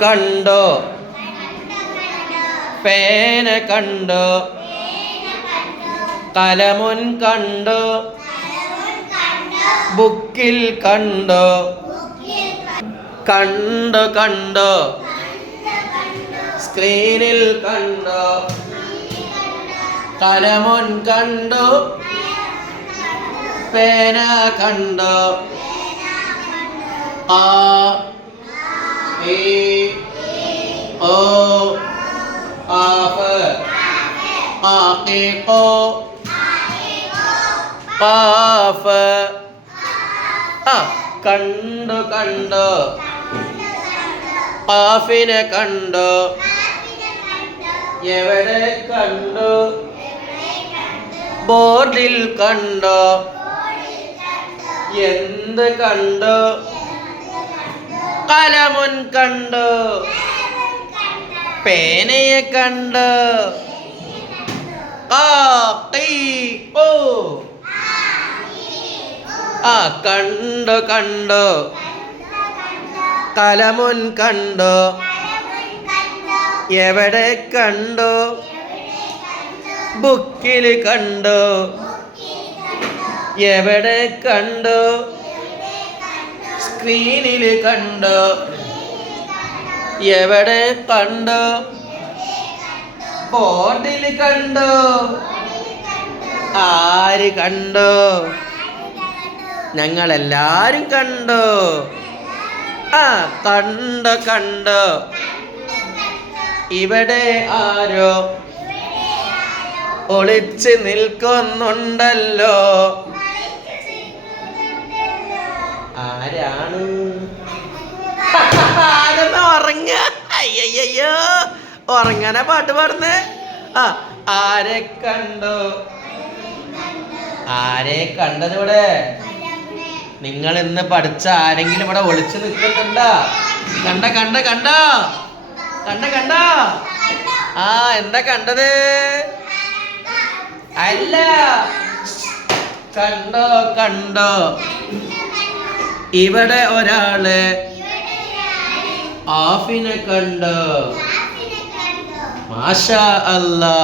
കണ്ടോ പേന കണ്ടോ കലമുൻ കണ്ടോ ബുക്കിൽ കണ്ടോ കണ്ടോ കണ്ടോ സ്ക്രീനിൽ കണ്ടോ കലമുൻ കണ്ടോ പേന കണ്ടോ ആ ഈ ഓ ആഫ് ആഖിഖോ ഖാഫ് കണ്ടു കണ്ടോ ഖാഫിനെ കണ്ടോ എവിടെ കണ്ടു ബോർഡിൽ കണ്ടോ എന്ത് കണ്ടോ കലമുൻ കണ്ടോ പേനയെ കണ്ടോ കണ്ടോ കണ്ടോ കലമുൻ കണ്ടോ എവിടെ കണ്ടോ ബുക്കിൽ കണ്ടോ എവിടെ കണ്ടോ സ്ക്രീനിൽ കണ്ടോ എവിടെ കണ്ടോ ബോർഡിൽ കണ്ടോ ആര് കണ്ടോ ഞങ്ങളെല്ലാരും കണ്ടോ കണ്ടോ കണ്ടോ ഇവിടെ ആരോ ഒളിച്ച് നിൽക്കുന്നുണ്ടല്ലോ ആരാണ് ഉറങ്ങ അയ്യോ ഉറങ്ങാനാ പാട്ട് പാടുന്നേ ആരെ കണ്ടോ ആരെ കണ്ടത് ഇവിടെ നിങ്ങൾ ഇന്ന് പഠിച്ച ആരെങ്കിലും ഇവിടെ ഒളിച്ചു നിൽക്കുന്നുണ്ടോ കണ്ട കണ്ട കണ്ടോ കണ്ട കണ്ടോ എന്താ കണ്ടത് അല്ല കണ്ടോ കണ്ടോ ഇവിടെ ഒരാള് ആഫിനെ കണ്ടോ മാഷാ അല്ലാ